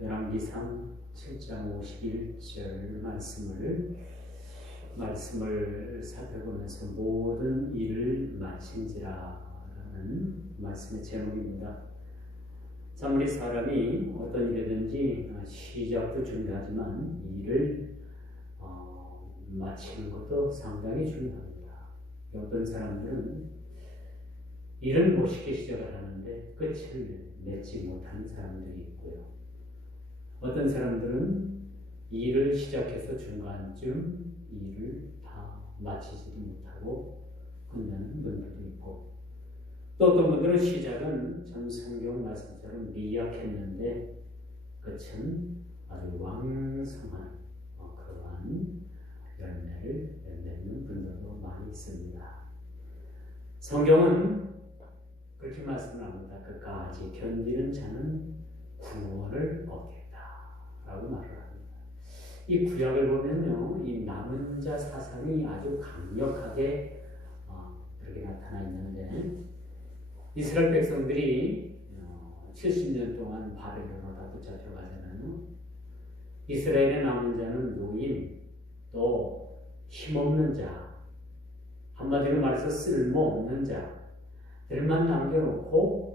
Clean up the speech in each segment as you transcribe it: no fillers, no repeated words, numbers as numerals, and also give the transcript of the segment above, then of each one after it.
열왕기상 7장 51절 말씀을 살펴보면서 모든 일을 마친지라라는 말씀의 제목입니다. 참 우리 사람이 어떤 일이든지 시작도 중요하지만 일을 마치는 것도 상당히 중요합니다. 어떤 사람들은 일을 멋있게 시작을 하는데 끝을 맺지 못하는 사람들이 있고요. 어떤 사람들은 일을 시작해서 중간쯤 일을 다 마치지도 못하고 끝나는 분들도 있고, 또 어떤 분들은 시작은 참 성경 말씀처럼 미약했는데 끝은 아주 왕성한 그러한 열매를 맺는 분들도 많이 있습니다. 성경은 그렇게 말씀합니다. 끝까지 견디는 자는 구원을 얻겠다라고 말을 합니다. 이 구약을 보면요, 이 남은 자 사상이 아주 강력하게 그렇게 나타나 있는데, 이스라엘 백성들이 70년 동안 바벨론으로 다 붙잡혀가잖아요. 이스라엘의 남은 자는 노인, 또 힘없는 자, 한마디로 말해서 쓸모없는 자들만 남겨놓고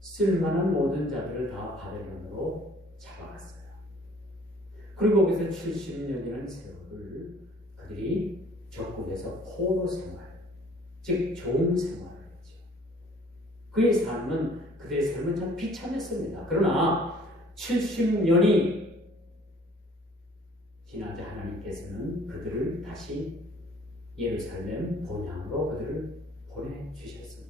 쓸만한 모든 자들을 다 바벨론으로 잡아갔어요. 그리고 거기서 70년이라는 세월을 그들이 적국에서 포로 생활, 즉 좋은 생활을 했죠. 그들의 삶은 참 비참했습니다. 그러나 70년이 지나자 하나님께서는 그들을 다시 예루살렘 본향으로 그들을 보내주셨습니다.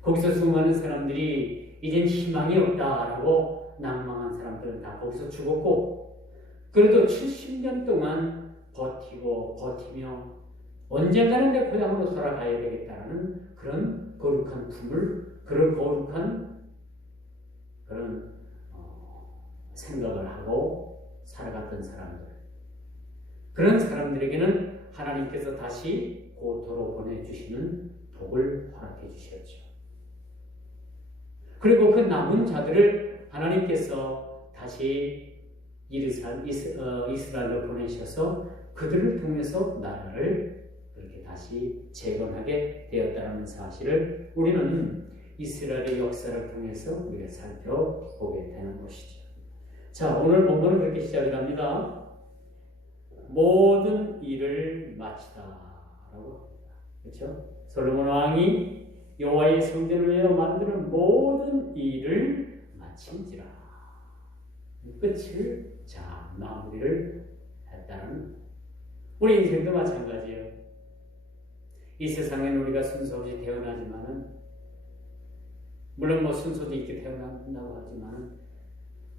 거기서 수많은 사람들이 이젠 희망이 없다라고 낭망한 사람들은 다 거기서 죽었고, 그래도 70년 동안 버티며 언젠가는 내 고향으로 돌아가야 되겠다라는 그런 거룩한 품을, 그런 거룩한 그런 생각을 하고 살아갔던 사람들, 그런 사람들에게는 하나님께서 다시 고토로 보내주시는 복을 허락해 주셨죠. 그리고 그 남은 자들을 하나님께서 다시 이스라엘로 보내셔서 그들을 통해서 나라를 그렇게 다시 재건하게 되었다는 사실을 우리는 이스라엘의 역사를 통해서 우리가 살펴보게 되는 것이죠. 자, 오늘 본문은 그렇게 시작을 합니다. 모든 일을 마치다라고 합니다. 그렇죠? 솔로몬 왕이 여호와의 성전을 위하여 만드는 모든 일을 마친지라. 끝을 마무리를 했다는, 우리 인생도 마찬가지예요. 이 세상에는 우리가 순서 없이 태어나지만은, 물론 순서도 있게 태어난다고 하지만은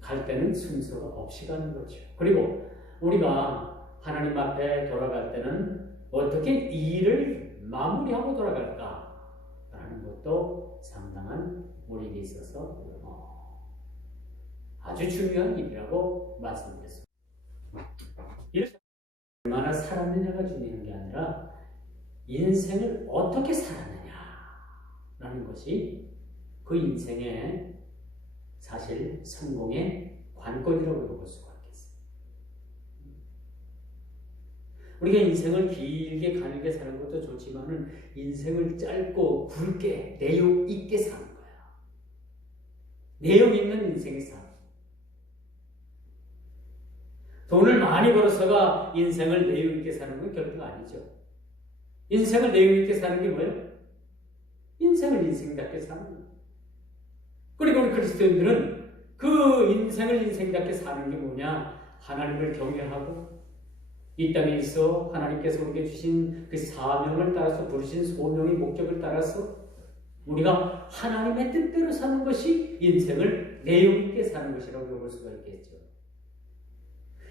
갈 때는 순서가 없이 가는 거죠. 그리고 우리가 하나님 앞에 돌아갈 때는 어떻게 일을 마무리하고 돌아갈까라는 것도 상당한 우리에게 있어서 아주 중요한 일이라고 말씀드렸습니다. 얼마나 살았느냐가 중요한 게 아니라 인생을 어떻게 살았느냐라는 것이 그 인생의 사실 성공의 관건이라고 볼 수가 있겠습니다. 우리가 인생을 길게 가늘게 사는 것도 좋지만은 인생을 짧고 굵게 내용 있게 사는 거야. 내용 있는 인생의 삶. 돈을 많이 벌어서가 인생을 내용 있게 사는 건 결코 아니죠. 인생을 내용 있게 사는 게 뭐예요? 인생을 인생답게 사는 거예요. 그리고 우리 그리스도인들은 그 인생을 인생답게 사는 게 뭐냐? 하나님을 경외하고 이 땅에 있어 하나님께서 우리에게 주신 그 사명을 따라서, 부르신 소명의 목적을 따라서 우리가 하나님의 뜻대로 사는 것이 인생을 내용 있게 사는 것이라고 볼 수가 있겠죠.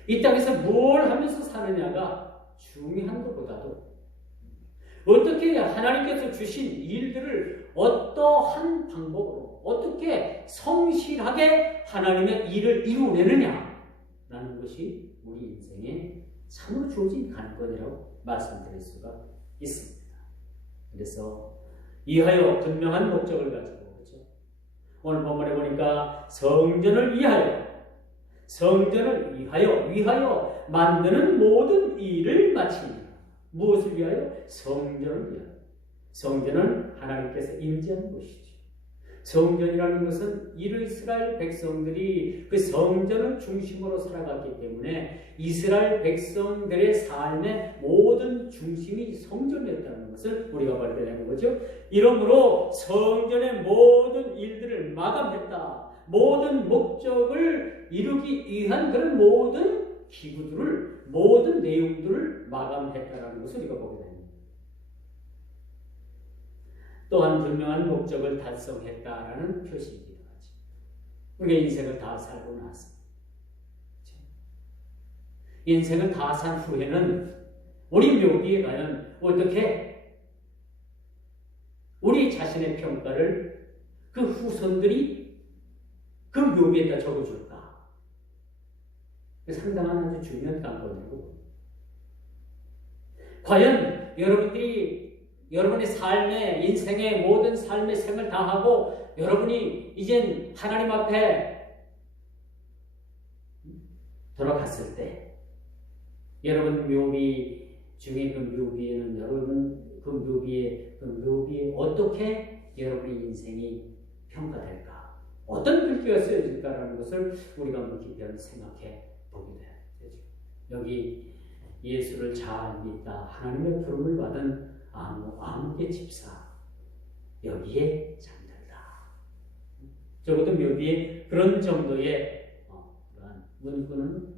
이 땅에서 뭘 하면서 사느냐가 중요한 것보다도 어떻게 하나님께서 주신 일들을 어떠한 방법으로 어떻게 성실하게 하나님의 일을 이루어내느냐라는 것이 우리 인생의 참으로 주어진 관건이라고 말씀드릴 수가 있습니다. 그래서 이하여 분명한 목적을 가지고, 그렇죠? 오늘 본문에 보니까 성전을 위하여 성전을 위하여 만드는 모든 일을 마치니라. 무엇을 위하여? 성전을 위하여. 성전은 하나님께서 임재하는 곳이죠. 성전이라는 것은 이스라엘 백성들이 그 성전을 중심으로 살아갔기 때문에 이스라엘 백성들의 삶의 모든 중심이 성전이었다는 것을 우리가 발견하는 거죠. 이러므로 성전의 모든 일들을 마감했다. 모든 목적을 이루기 위한 그런 모든 기구들을, 모든 내용들을 마감했다는 것을 우리가 보게 됩니다. 또한 분명한 목적을 달성했다라는 표시이기도 하죠. 우리가 인생을 다 살고 나서 인생을 다 산 후에는 우리 묘기에 과연 어떻게 우리 자신의 평가를 그 후손들이 그 묘기에다 적어줄까? 상당한 아주 중요한 관건이고, 과연 여러분의 삶의 인생의 모든 삶의 생을 다하고 여러분이 이젠 하나님 앞에 돌아갔을 때 여러분 묘비 중에 그 묘비에는 여러분 그 묘비에 어떻게 여러분의 인생이 평가될까? 어떤 글귀가 쓰여질까라는 것을 우리가 한번 깊이 생각해 보게 되죠. 여기 예수를 잘 믿다 하나님의 부름을 받은 아무개 집사 여기에 잠들다. 적어도 묘비에 그런 정도의 문구는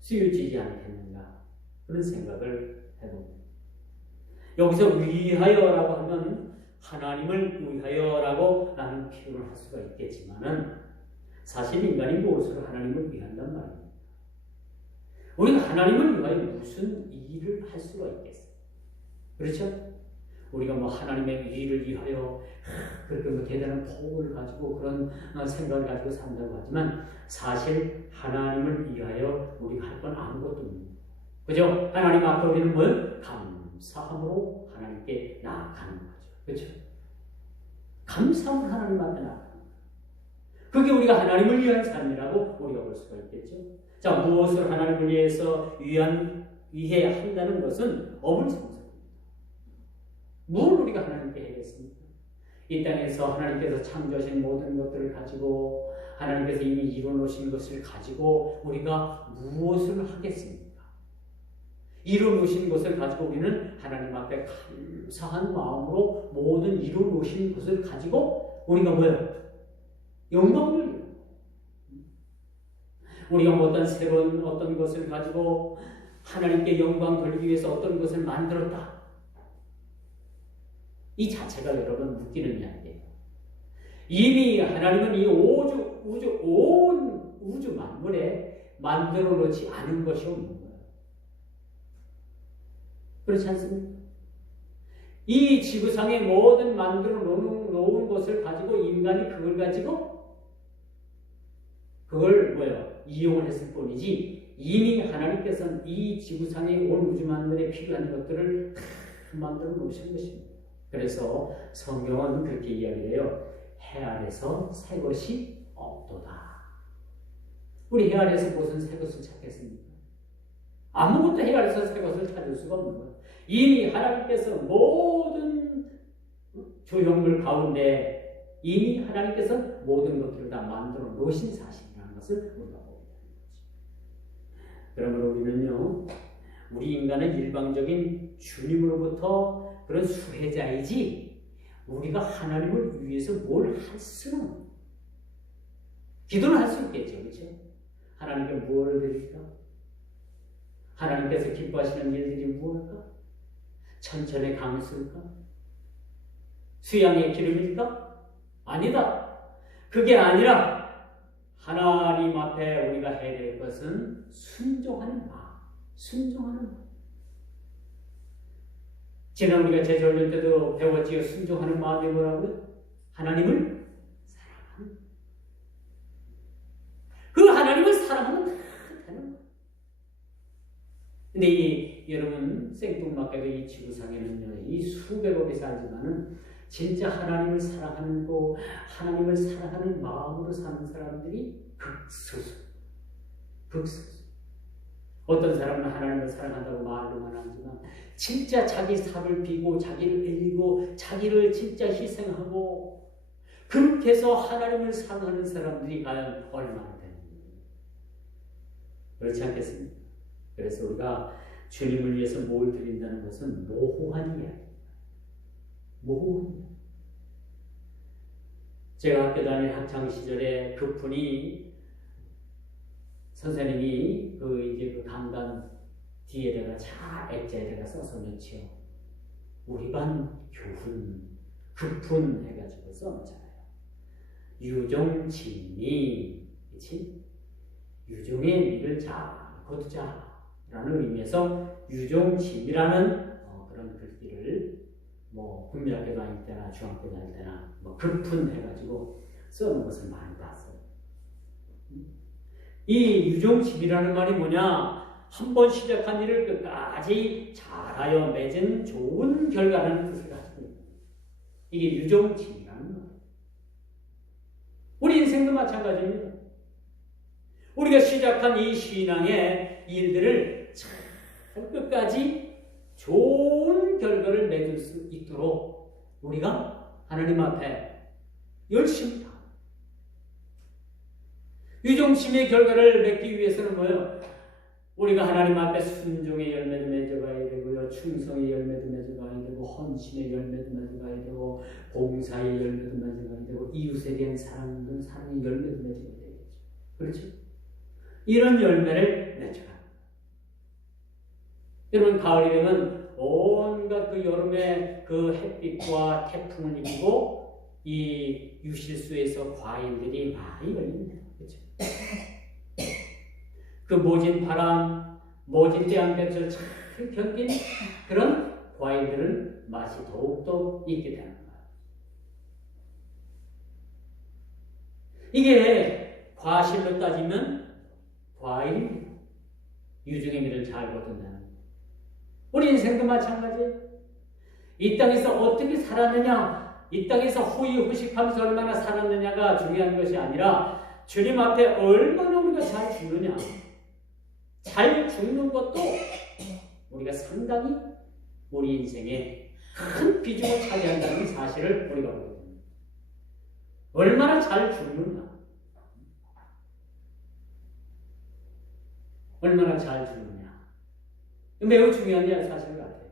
쓰여지지 않겠는가 그런 생각을 해봅니다. 여기서 위하여라고 하면 하나님을 위하여라고 나는 표현을 할 수가 있겠지만은 사실 인간이 무엇으로 하나님을 위한단 말입니다. 우리가 하나님을 위하여 무슨 일을 할 수가 있겠어요? 그렇죠? 우리가 하나님의 일을 위하여 그렇게 대단한 포부를 가지고 그런 생각을 가지고 산다고 하지만 사실 하나님을 위하여 우리가 할 건 아무것도 없습니다. 그죠? 하나님 앞에 우리는 뭘? 감사함으로 하나님께 나아가는 거죠. 그렇죠? 감사함으로 하나님 앞에 나아가는 거죠. 그게 우리가 하나님을 위한 삶이라고 우리가 볼 수가 있겠죠. 자, 무엇을 하나님을 위해서 위해 한다는 것은 어불성설입니다. 뭘 우리가 하나님께 해야겠습니까? 이 땅에서 하나님께서 창조하신 모든 것들을 가지고 하나님께서 이미 이루어놓으신 것을 가지고 우리가 무엇을 하겠습니까? 이루어놓으신 것을 가지고 우리는 하나님 앞에 감사한 마음으로 모든 이루어놓으신 것을 가지고 우리가 뭐예요? 영광을 우리가 어떤 어떤 것을 가지고 하나님께 영광 돌리기 위해서 어떤 것을 만들었다. 이 자체가 여러분 웃기는 이야기예요. 이미 하나님은 이 온 우주 만물에 만들어 놓지 않은 것이 없는 거예요. 그렇지 않습니까? 이 지구상의 모든 만들어 놓은 것을 가지고 인간이 그걸 가지고 그걸 이용을 했을 뿐이지 이미 하나님께서는 이 지구상의 온 우주 만물에 필요한 것들을 다 만들어 놓으신 것입니다. 그래서 성경은 그렇게 이야기해요. 해 아래서 새 것이 없도다. 우리 해 아래서 무슨 새 것을 찾겠습니까? 아무것도 해 아래서 새 것을 찾을 수가 없는 거예요. 이미 하나님께서 모든 조형물 가운데 이미 하나님께서 모든 것들을 다 만들어 놓으신 사실이라는 것을 우리가 보게 되는 거죠. 그러므로 우리는요, 우리 인간은 일방적인 주님으로부터 그런 수혜자이지 우리가 하나님을 위해서 뭘 할 수는 기도는 할 수 있겠죠. 그렇죠? 하나님께 무엇을 드릴까? 하나님께서 기뻐하시는 일들이 무엇일까? 천천의 강수일까? 수양의 기름일까? 아니다. 그게 아니라 하나님 앞에 우리가 해야 될 것은 순종하는 마음. 순종하는 마음. 지난 우리가 제자훈련 때도 배웠지요. 순종하는 마음이 뭐라고요? 하나님을 사랑하는. 그 하나님을 사랑하면 다 되는 거예요. 근데 여러분 생뚱맞게도 이 지구상에는요, 이 수백억이 살지만은 진짜 하나님을 사랑하는 마음으로 사는 사람들이 극소수. 극소수. 어떤 사람은 하나님을 사랑한다고 말로만 하지만 진짜 자기 삽을 비고 자기를 애리고 자기를 진짜 희생하고 그렇게 해서 하나님을 사랑하는 사람들이 과연 얼마나 되는지. 그렇지 않겠습니까? 그래서 우리가 주님을 위해서 뭘 드린다는 것은 모호한 이야기입니다. 모호한 이야기. 제가 학교 다닐 학창시절에 그분이 선생님이 그 강단 뒤에다가 액자에다가 써서 넣지요. 우리 반 교훈 급훈 해가지고 써놓잖아요. 유종친이, 그치? 유종의 미를 잘 거두자라는 의미에서 유종친이라는 그런 글귀를 국민학교 다닐 때나 중학교 다닐 때나 급훈 해가지고 써놓은 것을 많이 봤어요. 이 유종침이라는 말이 뭐냐? 한 번 시작한 일을 끝까지 잘하여 맺은 좋은 결과라는 뜻을 가지고 있습니다. 이게 유종침이라는 거예요. 우리 인생도 마찬가지입니다. 우리가 시작한 이 신앙의 일들을 잘 끝까지 좋은 결과를 맺을 수 있도록 우리가 하나님 앞에 열심히 유종심의 결과를 맺기 위해서는 뭐예요? 우리가 하나님 앞에 순종의 열매도 맺어가야 되고요. 충성의 열매도 맺어가야 되고 헌신의 열매도 맺어가야 되고 봉사의 열매도 맺어가야 되고 이웃에 대한 사랑의 열매도 맺어가야 되겠죠. 그렇죠? 이런 열매를 맺어가는 거예요. 여러분 가을이 되면 온갖 그 여름의 그 햇빛과 태풍을 이기고 이 유실수에서 과일들이 많이 열립니다. 그렇죠? 그 모진 바람, 모진 태양볕을 잘 견딘 그런 과일들은 맛이 더욱더 있게 되는 거예요. 이게 과실로 따지면 과일입니다. 유종의 미를 잘 거둔다는 거예요. 우리 인생도 마찬가지예요. 이 땅에서 어떻게 살았느냐, 이 땅에서 후이후식하면서 얼마나 살았느냐가 중요한 것이 아니라 주님 앞에 얼마나 우리가 잘 죽느냐. 잘 죽는 것도 우리가 상당히 우리 인생에 큰 비중을 차지한다는 사실을 우리가 보게 됩니다. 얼마나 잘 죽느냐. 얼마나 잘 죽느냐. 매우 중요한 사실 같아요.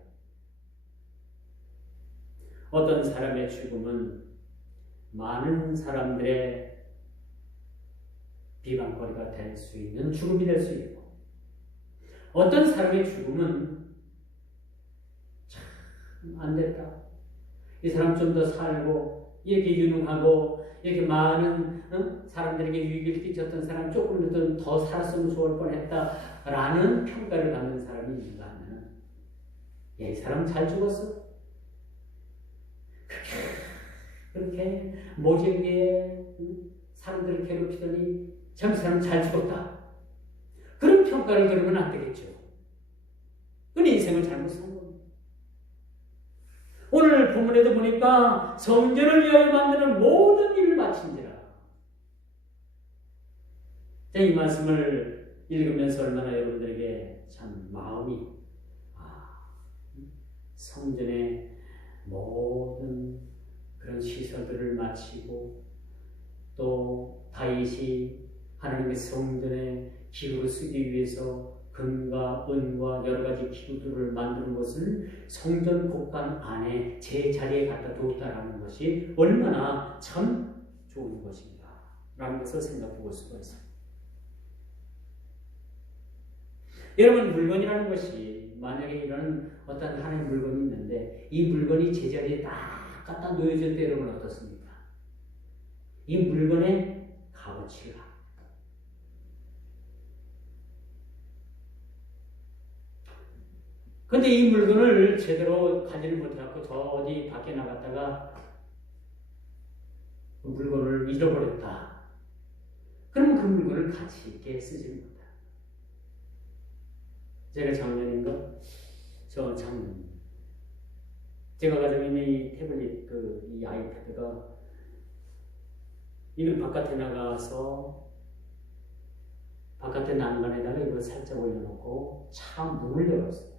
어떤 사람의 죽음은 많은 사람들의 비방거리가 될 수 있는 죽음이 될 수 있고 어떤 사람의 죽음은 참 안 됐다. 이 사람 좀 더 살고 이렇게 유능하고 이렇게 많은 사람들에게 유익을 끼쳤던 사람 조금 더 살았으면 좋을 뻔했다라는 평가를 받는 사람이 있는가 하면 이 사람 잘 죽었어. 그렇게 모질게 사람들을 괴롭히더니 참 사람 잘 죽었다. 그런 평가를 들으면 안 되겠죠. 그건 인생을 잘못 산 겁니다. 오늘 본문에도 보니까 성전을 위하여 만드는 모든 일을 마친지라. 이 말씀을 읽으면서 얼마나 여러분들에게 참 마음이 성전의 모든 그런 시설들을 마치고 또 다윗이 하나님의 성전에 기구를 쓰기 위해서 금과 은과 여러 가지 기구들을 만드는 것을 성전 곳간 안에 제 자리에 갖다 두었다라는 것이 얼마나 참 좋은 것인가 라는 것을 생각해 볼 수가 있습니다. 여러분 물건이라는 것이 만약에 이런 어떤 하나의 물건이 있는데 이 물건이 제자리에 딱 갖다 놓여질 때 여러분 어떻습니까? 이 물건의 값어치가 근데 이 물건을 제대로 가지를 못해갖고 저 어디 밖에 나갔다가 그 물건을 잃어버렸다. 그러면 그 물건을 가치 있게 쓰지 못한다. 제가 작년인가? 저 작년. 제가 가지고 있는 이 태블릿, 이 아이패드가 이는 바깥에 나가서 바깥에 난간에다가 이걸 살짝 올려놓고 차 문을 열었어요.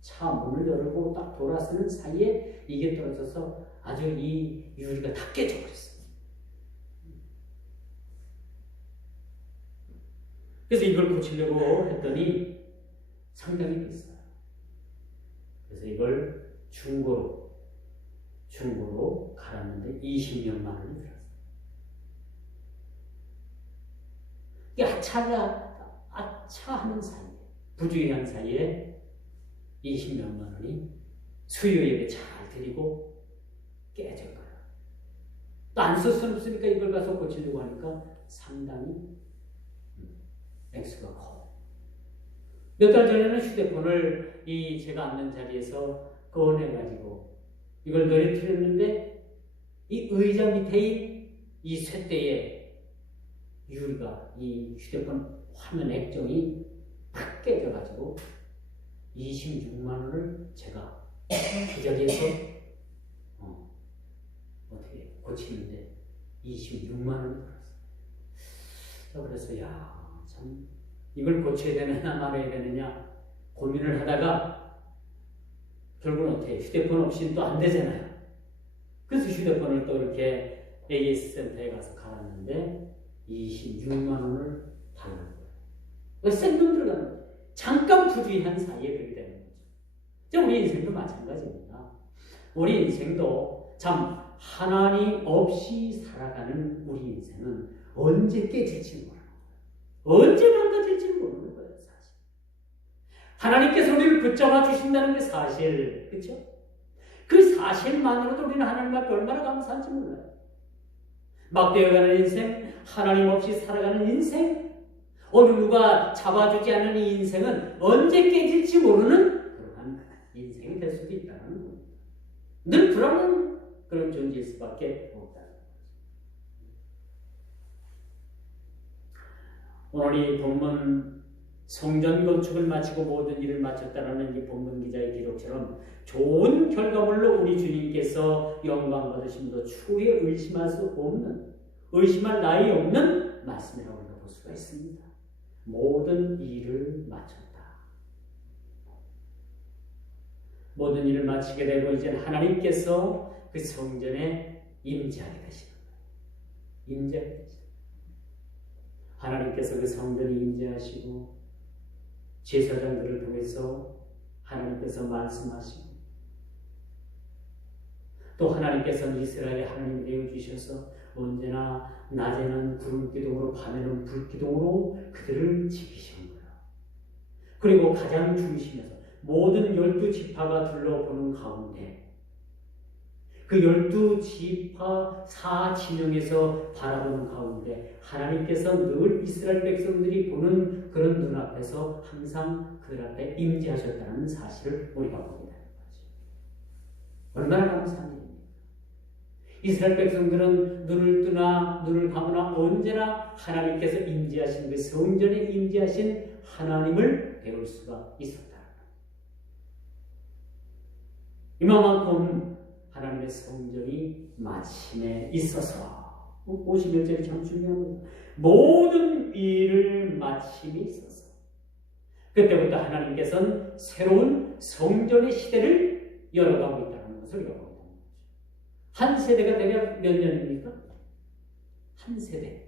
차 문을 열고 딱 돌아서는 사이에 이게 떨어져서 아주 이 유리가 다 깨져버렸어요. 그래서 이걸 고치려고 했더니 상당히 비싸요. 그래서 이걸 중고로 갈았는데 20몇만 원이 들었어요. 이게 아차하는 사이에, 부주의한 사이에 20몇만 원이 수요일에 잘 들이고 깨진 거예요. 또 안 쓸 수는 없으니까 이걸 가서 고치려고 하니까 상당히 액수가 커. 몇 달 전에는 휴대폰을 제가 앉는 자리에서 꺼내가지고 이걸 내리틀었는데 이 의자 밑에 이 쇳대에 유리가 이 휴대폰 화면 액정이 팍 깨져가지고 26만 원을 제가 그 자리에서 어떻게 고치는데 26만 원을 들었어요. 그래서 참 이걸 고쳐야 되느냐 말아야 되느냐 고민을 하다가 결국은 어떻게 휴대폰 없이는 또 안 되잖아요. 그래서 휴대폰을 또 이렇게 AS 센터에 가서 갈았는데 26만 원을 달라는 거예요. 생돈 들어가는 거예요. 잠깐 부주의한 사이에 그렇게 되는 거죠. 우리 인생도 마찬가지입니다. 우리 인생도 참 하나님 없이 살아가는 우리 인생은 언제 깨질지 몰라요. 언제 망가질지 모르는 거예요, 사실. 하나님께서 우리를 붙잡아 주신다는 게 사실, 그렇죠? 그 사실만으로도 우리는 하나님 앞에 얼마나 감사한지 몰라요. 막 되어가는 인생, 하나님 없이 살아가는 인생, 어느 누가 잡아주지 않는 이 인생은 언제 깨질지 모르는 그러한 인생이 될 수도 있다는 겁니다. 늘 불안한 그런 존재일 수밖에 없다는 거죠. 오늘 이 본문 성전 건축을 마치고 모든 일을 마쳤다라는 이 본문 기자의 기록처럼 좋은 결과물로 우리 주님께서 영광 받으심도 추후에 의심할 나위 없는 말씀이라고 우리가 볼 수가 있습니다. 모든 일을 마쳤다. 모든 일을 마치게 되고 이제 하나님께서 그 성전에 임재하게 되시는 거예요. 임재하게 되시는 거예요. 하나님께서 그 성전에 임재하시고 제사장들을 통해서 하나님께서 말씀하시고 또 하나님께서는 이스라엘의 하나님이 되어주셔서 언제나 낮에는 구름기둥으로 밤에는 불기둥으로 그들을 지키시는 거예요. 그리고 가장 중심에서 모든 12지파가 둘러보는 가운데 그 12지파 4진영에서 바라보는 가운데 하나님께서 늘 이스라엘 백성들이 보는 그런 눈앞에서 항상 그들 앞에 임재하셨다는 사실을 우리가 보게 되는 거죠. 얼마나 감사한 일입니까? 이스라엘 백성들은 눈을 뜨나 눈을 감으나 언제나 하나님께서 임재하신 그 성전에 임재하신 하나님을 배울 수가 있었다. 이만큼 하나님의 성전이 마침에 있어서 51절이 참 중요합니다. 모든 일을 마침에 있어서 그때부터 하나님께서는 새로운 성전의 시대를 열어가고 있다는 것을 우리가 보게 됩니다. 한 세대가 대략 몇 년입니까? 한 세대.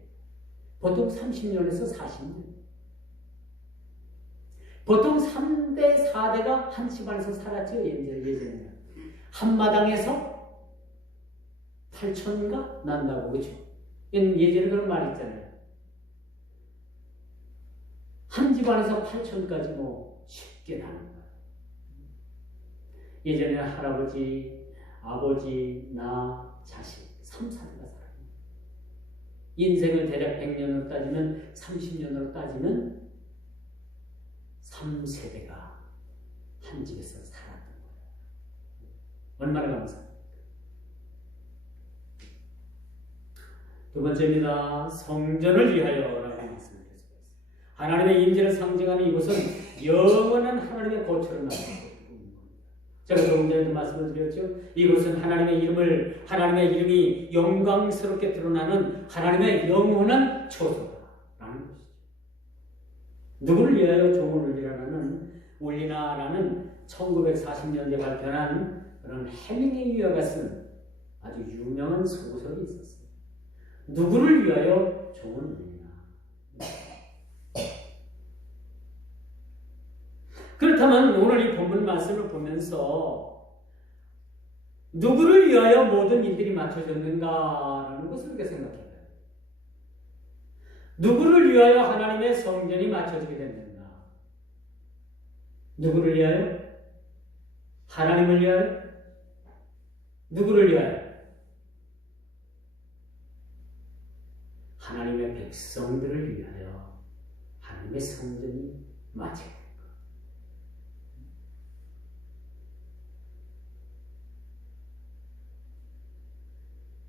보통 30년에서 40년. 보통 3대, 4대가 한 집안에서 살았죠, 예전에는. 한 마당에서 8천가 난다고, 그죠? 예전에 그런 말이 있잖아요. 한 집안에서 8천까지 쉽게 나는 거예요. 예전에 할아버지, 아버지, 나, 자식, 3, 4대가 살아요. 인생을 대략 100년으로 따지면 30년으로 따지면 3세대가 한 집에서 살았던 거예요. 얼마나 감사합니까? 두 번째입니다. 성전을 위하여라고 말씀을 드렸습니다. 하나님의 임재를 상징하는 이곳은 영원한 하나님의 거처를 말합니다. 제가 조금 전에도 말씀을 드렸죠. 이곳은 하나님의 이름이 영광스럽게 드러나는 하나님의 영원한 처소라는 것이죠. 누구를 위하여 종을 울리라는 울리나라는 1940년대 발표한 그런 해밍웨이와 같은 아주 유명한 소설이 있었어요. 누구를 위하여 종을 울리나. 그렇다면 오늘 이 본문 말씀을 보면서 누구를 위하여 모든 일들이 맞춰졌는가라는 것을 우리가 생각해봐요. 누구를 위하여 하나님의 성전이 맞춰지게 됐는가? 누구를 위하여? 하나님을 위하여? 누구를 위하여? 하나님의 백성들을 위하여 하나님의 성전이 맞춰진 것.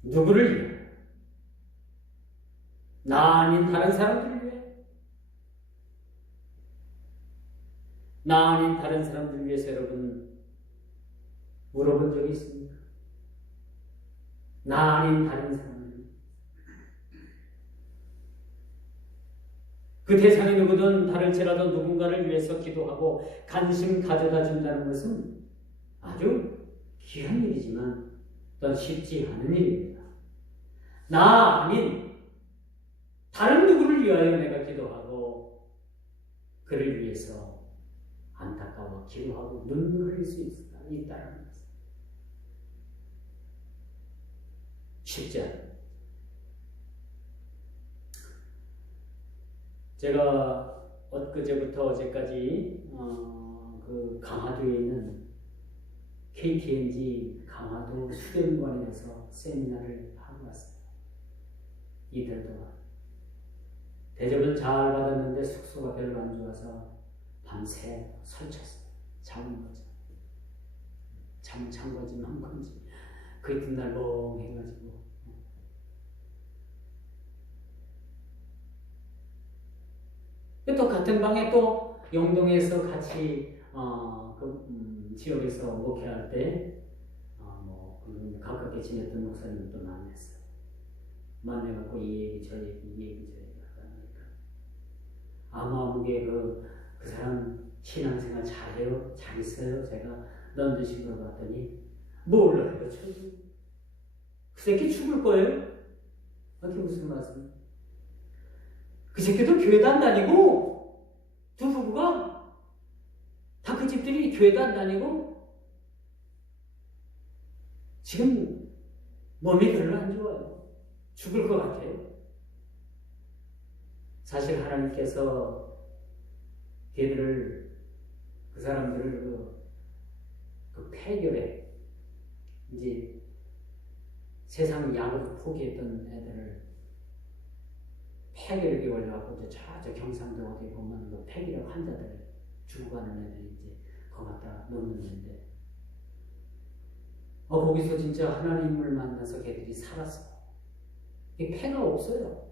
누구를 위하여? 나 아닌 다른 사람들을 위해? 나 아닌 다른 사람들을 위해서 여러분 물어본 적이 있습니까? 나 아닌 다른 사람들. 그 대상이 누구든 다를지라도 누군가를 위해서 기도하고 관심 가져다 준다는 것은 아주 귀한 일이지만 또 쉽지 않은 일입니다. 나 아닌 다른 누구를 위하여 내가 기도하고 그를 위해서 안타까워 기도하고 눈물을 흘릴 수 있다는 것. 쉽지 않아요. 제가 엊그제부터 어제까지 그 강화도에 있는 KTNG 강화도 수련관에서 세미나를 하고 왔어요. 이틀 동안. 대접은 잘 받았는데 숙소가 별로 안 좋아서 밤새 설쳤어요. 잠은 거죠. 잠은 잔 건지 만 건지. 그 이튿날 멍해가지고. 또 같은 방에 또 영동에서 같이 지역에서 목회할 때 가깝게 지냈던 목사님을 또 만났어요. 만나갖고 이 얘기 저 얘기 하다 보니까 아무게 그 사람 신앙생활 잘해요? 잘 있어요? 제가 넌드신 걸 봤더니 몰라요. 그 새끼 죽을 거예요? 그게 무슨 말씀? 그 새끼도 교회도 안 다니고 두 부부가 다 그 집들이 교회도 안 다니고 지금 몸이 별로 안 좋아요. 죽을 것 같아요. 사실 하나님께서 걔들을 그 사람들을 그 폐결에 이제 세상 약을 포기했던 애들을 폐결에 걸려갖고 이제 저 경상도 어디 보면 그 폐결 환자들 죽어가는 애들이 이제 거기 갖다 놓는데 거기서 진짜 하나님을 만나서 걔들이 살았어. 이 폐가 없어요.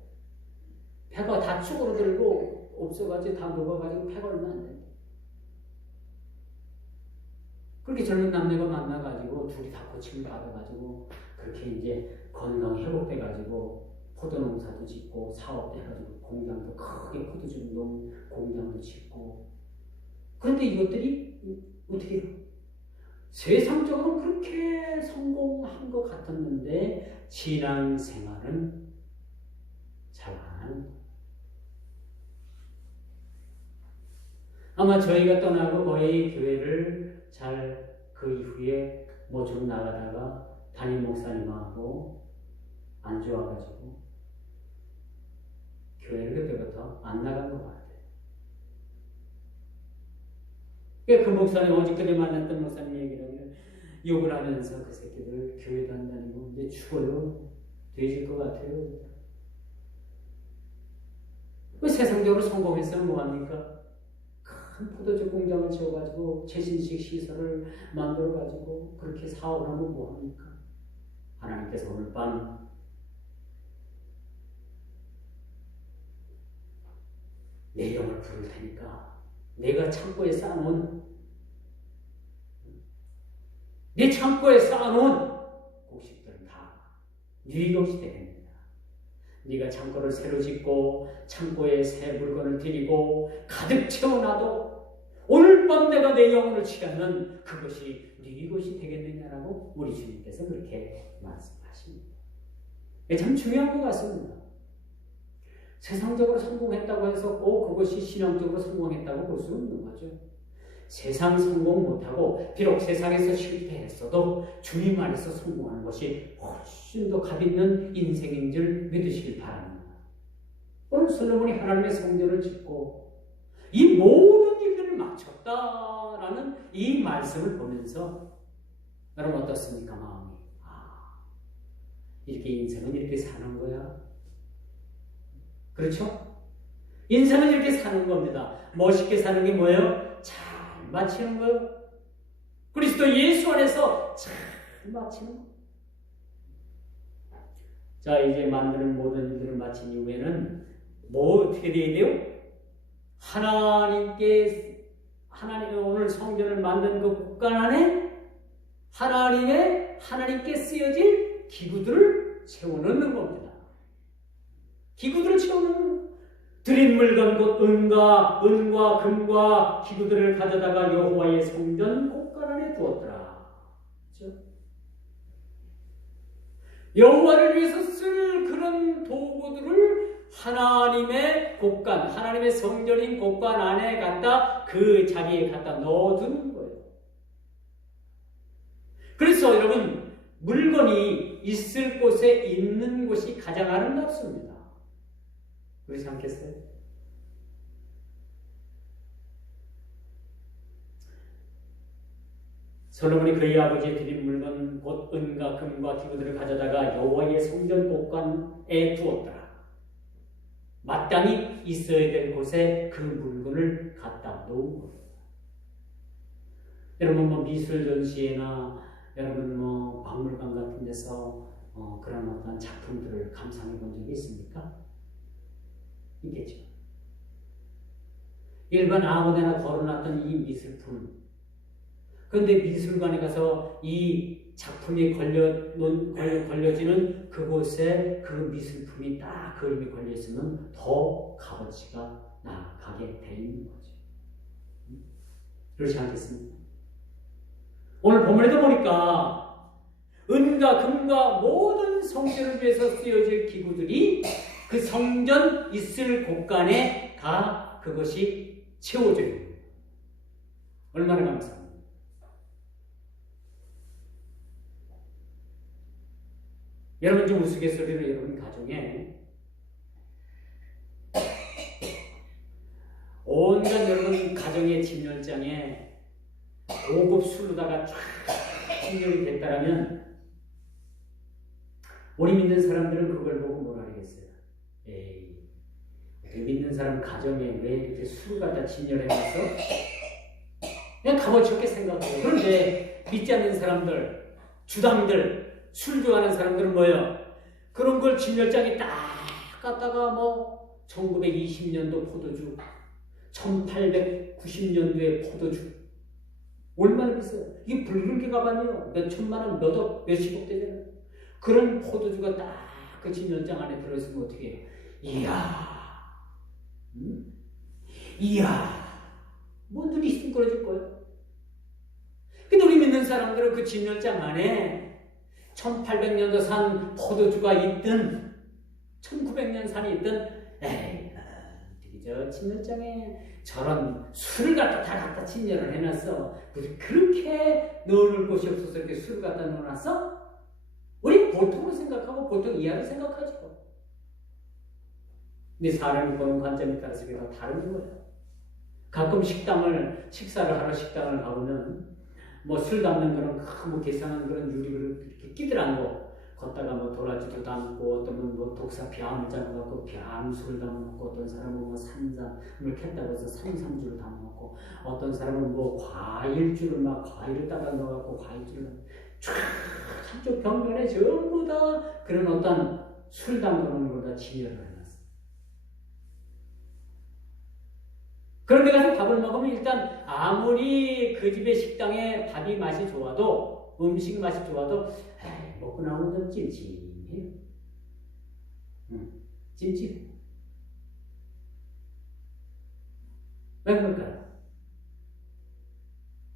폐가 다 쭈그러들고 없어가지고 다 녹아가지고 폐가 얼마 안 돼. 그렇게 젊은 남녀가 만나가지고 둘이 다 고침을 받아가지고 그렇게 이제 건강 회복돼가지고 포도 농사도 짓고 사업도 해가지고 공장도 크게 포도주 공장도 짓고. 그런데 이것들이 어떻게 해요? 세상적으로 그렇게 성공한 것 같았는데 신앙생활은 잘 안 하는 거예요. 아마 저희가 떠나고 거의 교회를 잘 그 이후에 뭐 좀 나가다가 담임 목사님하고 안 좋아가지고 교회를 그때부터 안 나간 것 같아요. 그 목사님 어저께 만났던 목사님 얘기를 하면 욕을 하면서 그 새끼들 교회도 안 다니고 이제 죽어요. 돼질 것 같아요. 그 세상적으로 성공했으면 뭐합니까? 큰 포도주 공장을 지어가지고 최신식 시설을 만들어가지고 그렇게 사업을 하면 뭐합니까? 하나님께서 오늘 밤 내 영을 부를 테니까 내가 창고에 쌓아놓은 내 창고에 쌓아놓은 곡식들은 다 유익없이 되겠느냐. 네가 창고를 새로 짓고 창고에 새 물건을 들이고 가득 채워놔도 오늘 밤 내가 내 영혼을 취하면 그것이 네 것이 되겠느냐라고 우리 주님께서 그렇게 말씀하십니다. 이게 참 중요한 것 같습니다. 세상적으로 성공했다고 해서 꼭 그것이 신앙적으로 성공했다고 볼 수 없는 거죠. 세상 성공 못하고 비록 세상에서 실패했어도 주님 안에서 성공하는 것이 훨씬 더 값있는 인생인 줄 믿으시길 바랍니다. 오늘 솔로몬이 하나님의 성전을 짓고 이 모든 일들을 마쳤다라는 이 말씀을 보면서 여러분 어떻습니까? 마음이 이렇게 인생은 이렇게 사는 거야. 그렇죠? 인생은 이렇게 사는 겁니다. 멋있게 사는 게 뭐예요? 잘 마치는 거예요. 그리스도 예수 안에서 잘 마치는 거예요. 자, 이제 만드는 모든 일들을 마친 이후에는 뭐 어떻게 돼야 돼요? 하나님이 오늘 성전을 만든 그 곳간 안에 하나님께 쓰여질 기구들을 채워넣는 겁니다. 기구들을 채워넣는 겁니다. 드린 물건 곧 은과 금과 기구들을 가져다가 여호와의 성전 곳간 안에 두었더라. 그렇죠? 여호와를 위해서 쓸 그런 도구들을 하나님의 곳간, 하나님의 성전인 곳간 안에 그 자리에 갖다 넣어두는 거예요. 그래서 여러분, 물건이 있을 곳에 있는 곳이 가장 아름답습니다. 그렇지 않겠어요? 솔로몬이 그의 아버지의 드린 물건 곧 은과 금과 기구들을 가져다가 여호와의 성전 곳간에 두었더라. 마땅히 있어야 될 곳에 그 물건을 갖다 놓은 겁니다. 여러분 미술 전시회나 여러분 박물관 같은 데서 그런 어떤 작품들을 감상해 본 적이 있습니까? 있겠죠. 일반 아무데나 걸어놨던 이 미술품. 그런데 미술관에 가서 이 작품이 걸려지는 그곳에 그 미술품이 딱 그림이 걸려있으면 더 값어치가 나가게 돼 있는 거죠. 그렇지 않겠습니까? 오늘 본문에도 보니까 은과 금과 모든 성전을 위해서 쓰여질 기구들이 그 성전 있을 곳간에 다 그것이 채워져 있는 거예요. 얼마나 감사합니다. 여러분 좀 우스갯소리로 여러분 가정에 온갖 여러분 가정의 진열장에 고급 술로다가 쫙 진열이 됐다라면 우리 믿는 사람들은 그걸 보고 뭐라 하겠어요? 에이, 우리 믿는 사람 가정에 왜 이렇게 술을 갖다 진열해놨어? 그냥 값어치 없게 생각하고. 그런데 믿지 않는 사람들, 주당들, 술 좋아하는 사람들은 뭐예요? 그런 걸 진열장에 딱 갖다가 1920년도 포도주, 1890년도에 포도주 얼마나 비싸요? 이게 붉은게 가방이요. 몇 천만 원, 몇 억, 몇십억 되잖아요. 그런 포도주가 딱 그 진열장 안에 들어있으면 어떻게 해요? 이야, 뭐 눈이 싱그러질 거예요. 근데 우리 믿는 사람들은 그 진열장 안에 1800년도 산 포도주가 있든 1900년 산이 있든 에이, 저 진열장에 저런 술을 다 갖다 진열을 해놨어. 그렇게 넣어놓을 곳이 없어서 이렇게 술을 갖다 넣어놨어? 우리 보통으로 생각하고 보통 이하로 생각하죠. 근데 사람이 보는 관점에 따라서 그게 다 다른 거예요. 가끔 식사를 하러 식당을 가보면 술 담는 그런 개상한 그런 유리를 이렇게 끼들안고 걷다가 도라지도 담고 어떤 분 독사 벼암을 짜놓고 벼암술을 담아놓고 어떤 사람은 산삼을 캤다고 해서 산삼주를 담아놓고 어떤 사람은 과일주를 과일을 따라 넣어갖고 과일주를 쫙 한쪽 벽면에 전부 다 그런 어떤 술 담그는 걸 다 진열을 해놨어요. 그런데 가서 밥을 먹으면 일단 아무리 그 집의 식당에 밥이 맛이 좋아도 음식 맛이 좋아도 먹고 나오면 좀 찔찔해요. 찜찜해. 왜 그럴까요?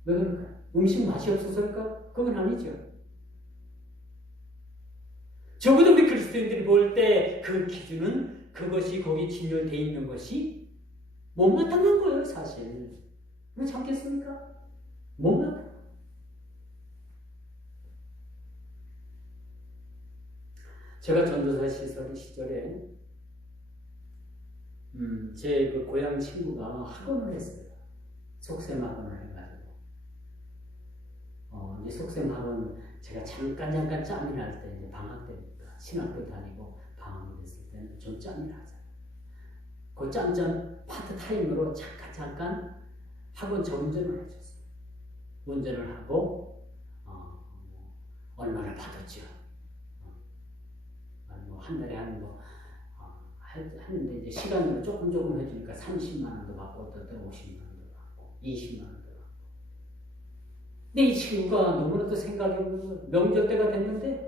왜 그럴까요? 음식 맛이 없어서일까? 그건 아니죠. 적어도 우리 그리스도인들이 볼 때 그 기준은 그것이 거기 진열되어 있는 것이 못마땅한 거예요, 사실. 그렇지 않겠습니까? 못마땅. 제가 전도사 시설 시절에 제 그 고향 친구가 학원을 했어요. 속셈 학원을 해가지고. 이제 속셈 학원 제가 잠깐 짬이 날 때 이제 방학 때니까 신학교 다니고 방학이 됐을 때는 좀 짬이 나잖아요. 그 짬짬 파트 타임으로 잠깐 학원 전운전을 해줬어요. 운전을 하고 얼마나 받았죠. 한 달에 하는데 이제 시간으로 조금 해주니까 30만 원도 받고 어떤 때는 50만 원도 받고 20만 원도 받고. 근데 이 친구가 너무나도 생각이 없는 거예요. 명절 때가 됐는데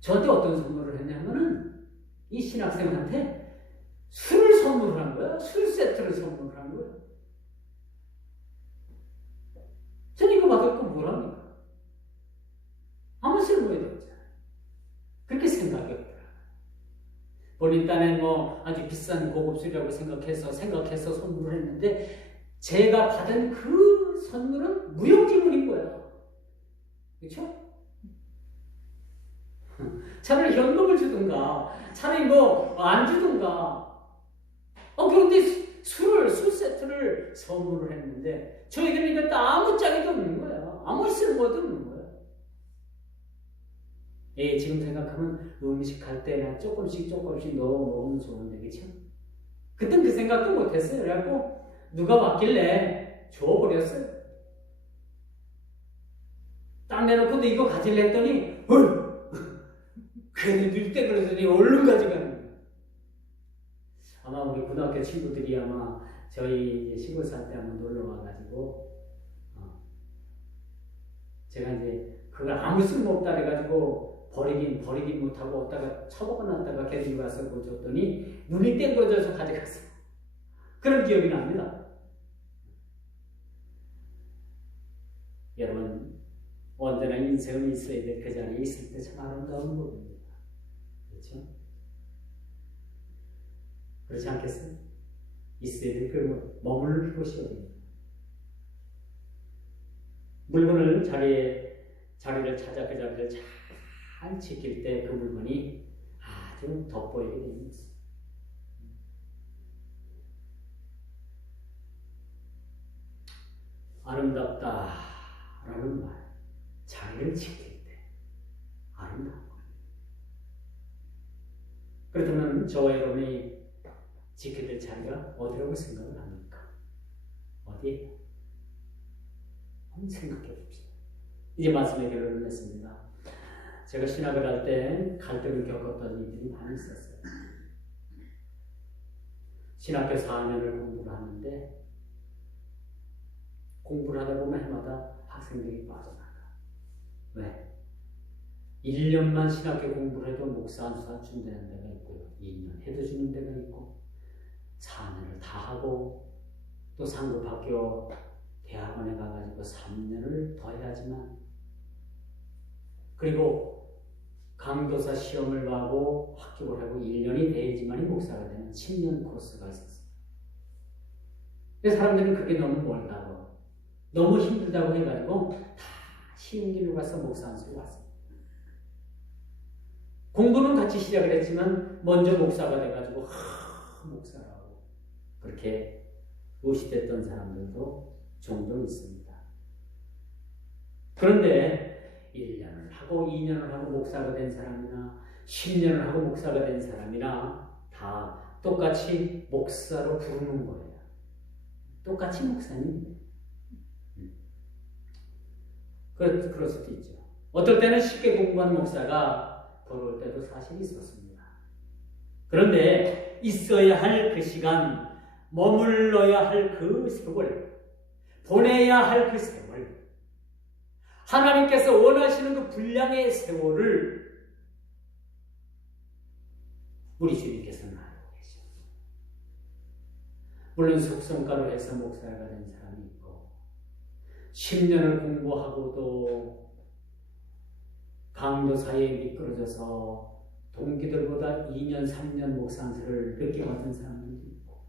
저한테 어떤 선물을 했냐면은 이 신학생한테 술을 선물을 한 거야. 술 세트를 선물을 한 거야. 저는 이거 받았고 뭐랍니까? 아무 쓸모에도 없잖아요. 그렇게 생각이 없더라. 본인 딴엔 아주 비싼 고급 술이라고 생각해서 선물을 했는데 제가 받은 그 선물은 무용지물인 거야. 그렇죠? 차라리 현금을 주든가, 차라리 안 주든가. 그런데 술 세트를 선물을 했는데 저에게는 이것도 아무 짝에도 없는 거야. 아무 쓸모도 없는 거야. 예, 지금 생각하면 음식할 때나 조금씩 넣어 먹으면 좋은데, 그쵸? 그땐 그 생각도 못했어요. 그래갖고 누가 왔길래 줘버렸어요. 딱 내놓고 너 이거 가질래 했더니 괜히 늙대 그러더니 얼른 가져가는 거예요. 아마 우리 고등학교 친구들이 아마 저희 이제 시골 살 때 한번 놀러 와가지고 제가 이제 그걸 아무 쓸모없다 해가지고 버리긴 못하고 어디다가 처박아놨다가 걔들이 와서 그걸 줬더니 눈이 땡그러져서 가져갔어. 그런 기억이 납니다. 여러분, 언제나 인생은 있어야 될 그 자리에 있을 때 참 아름다운 법입니다. 그렇죠? 그렇지 않겠어요? 있어야 될 그 머무를 곳이 어디입니까? 물건을 자리를 찾아 그 자리를 잘 지킬 때 그 물건이 아주 돋보이게 됩니다. 아름답다라는 말, 자리를 지킬 때 아름다운 것. 그렇다면 저와 여러분이 지켜야 될 자리가 어디라고 생각을 합니까? 어디? 한번 생각해 봅시다. 이제 말씀의 결론을 냈습니다. 제가 신학을 할 때 갈등을 겪었던 일들이 많이 있었어요. 신학교 4년을 공부를 하는데 공부를 하다 보면 해마다 학생들이 빠져나가. 왜? 1년만 신학교 공부를 해도 목사 안수가 준다는 데가 있고요. 2년 해도 주는 데가 있고 4년을 다 하고 또 상급학교 대학원에 가가지고 3년을 더 해야지만, 그리고 강도사 시험을 하고 합격을 하고 1년이 돼야지만이 목사가 되는 10년 코스가 있었어요. 근데 사람들은 그게 너무 멀다고, 너무 힘들다고 해가지고 다 쉬운 길로 가서 목사 안수를 왔어요. 공부는 같이 시작을 했지만 먼저 목사가 돼가지고 목사라고 그렇게 무시됐던 사람들도 종종 있습니다. 그런데 1년을 하고 2년을 하고 목사가 된 사람이나 10년을 하고 목사가 된 사람이나 다 똑같이 목사로 부르는 거예요. 똑같이 목사님. 그럴 수도 있죠. 어떨 때는 쉽게 공부한 목사가 더러울 때도 사실 있었습니다. 그런데 있어야 할 그 시간, 머물러야 할 그 세월, 보내야 할 그 세월, 하나님께서 원하시는 그 분량의 세월을 우리 주님께서는 알고 계셔. 물론 속성가로 해서 목사가 된 사람이 있고 10년을 공부하고도 강도사에 미끄러져서 동기들보다 2년, 3년 목상설을 늦게 받은 사람들도 있고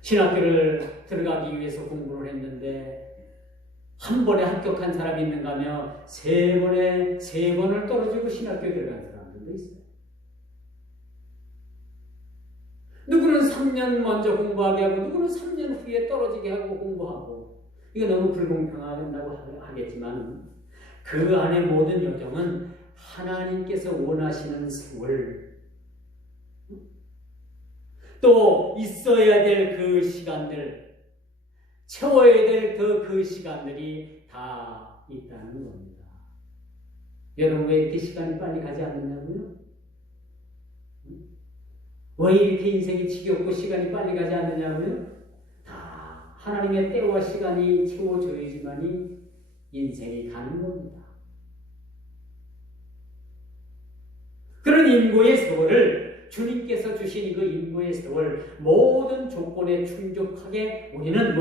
신학교를 들어가기 위해서 공부를 했는데 한 번에 합격한 사람이 있는가 하면 세 번을 떨어지고 신학교 들어간 사람들도 있어요. 누구는 3년 먼저 공부하게 하고 누구는 3년 후에 떨어지게 하고 공부하고 이거 너무 불공평하다고 하겠지만 그 안에 모든 여정은 하나님께서 원하시는 세월 또 있어야 될 그 시간들 채워야 될 그 시간들이 다 있다는 겁니다. 여러분 왜 이렇게 시간이 빨리 가지 않느냐고요? 왜 이렇게 인생이 지겹고 시간이 빨리 가지 않느냐고요? 다 하나님의 때와 시간이 채워져야지만이 인생이 가는 겁니다. 그런 인고의 세월을 주님께서 주신 그 인고의 세월 모든 조건에 충족하게 우리는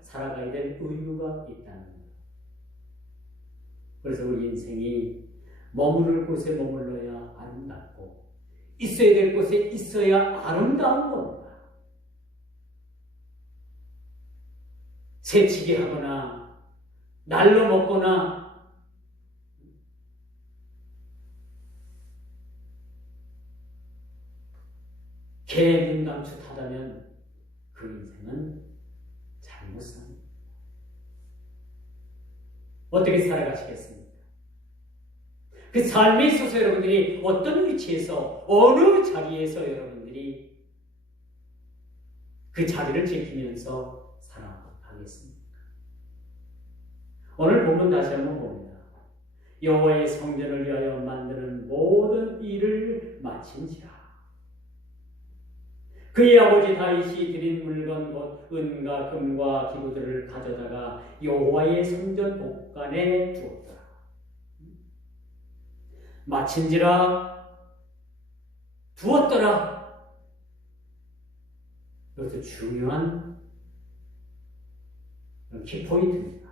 살아가야 될 의무가 있다는 거예요. 그래서 우리 인생이 머무를 곳에 머물러야 아름답고 있어야 될 곳에 있어야 아름다운 겁니다. 새치기 하거나 날로 먹거나 개 눈감추 타다면 그 인생은 잘못 삽니다. 어떻게 살아가시겠습니까? 그 삶에 있어서 여러분들이 어떤 위치에서 어느 자리에서 여러분들이 그 자리를 지키면서 살아가겠습니까? 오늘 본문 다시 한번 봅니다. 여호와의 성전을 위하여 만드는 모든 일을 마친지라. 그의 아버지 다윗이 드린 물건 곧 은과 금과 기구들을 가져다가 여호와의 성전 복간에 두었더라. 마친지라 두었더라. 이것도 중요한 키포인트입니다.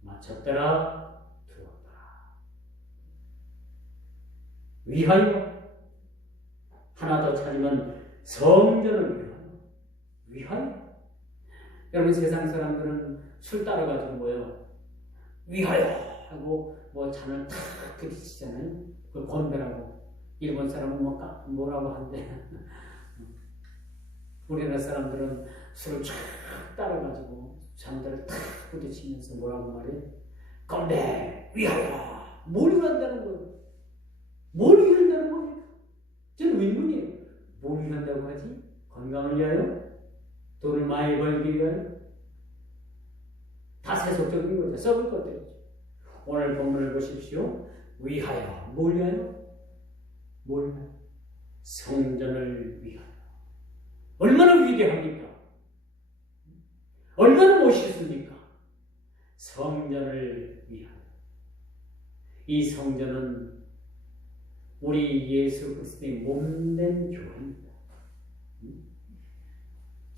마쳤더라, 두었더라. 위하여 하나 더 찾으면 성전을 위하여. 여러분 세상 사람들은 술 따라가지고 위하여 하고 잔을 탁 부딪히잖아요. 그걸 건배라고. 일본 사람은 뭐라고 한대. 우리나라 사람들은 술을 쫙 따라가지고 잔들을 탁 부딪히면서 뭐라고 말해? 건배 위하여. 뭘 위한다는 거예요? 뭘 위한다는 겁니까? 저는 의문이에요. 뭘 위한다고 하지? 건강을 위하여? 돈을 많이 벌기 위하여? 다 세속적인 거죠. 썩을 것들이죠. 오늘 본문을 보십시오. 위하여. 뭘 위하여? 뭘 위하여? 성전을 위하여. 얼마나 위대합니까? 얼마나 멋있습니까? 성전을 위하여. 이 성전은 우리 예수 그리스도의 몸된 교회입니다.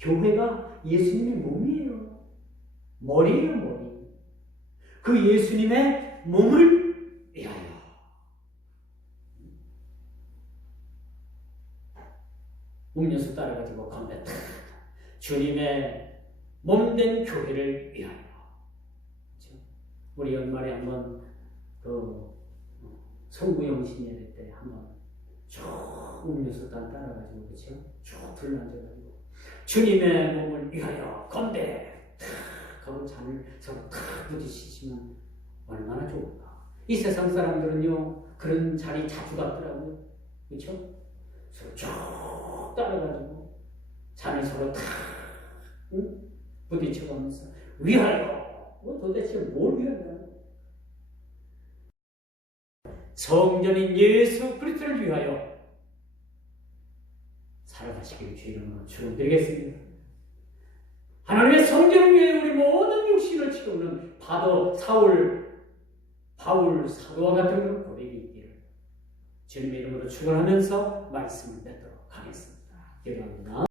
교회가 예수님의 몸이에요. 머리예요, 머리. 그 예수님의 몸을 위하여. 음료수 따라가지고 건배 탁. 주님의 몸된 교회를 위하여. 그렇죠? 우리 연말에 한번 송구영신 예배 때 한번 쭉 음료수 따라가지고 그렇죠? 쭉 둘러앉아가지고 주님의 몸을 위하여 건배 탁 하고 잔을 서로 탁 부딪히시면 얼마나 좋을까. 이 세상 사람들은요 그런 자리 자주 갔더라고요. 그렇죠? 서로 쭉 따라가지고 잔을 서로 탁 부딪혀가면서 위하여. 도대체 뭘 위하여? 성전인 예수 그리스도를 위하여 살아가시길 주 이름으로 축원드리겠습니다. 하나님의 성전을 위해 우리 모든 육신을 치르는 바울 사도와 같은 그런 고백이 있기를 주님의 이름으로 축원하면서 말씀을 맺도록 하겠습니다. 기도합니다.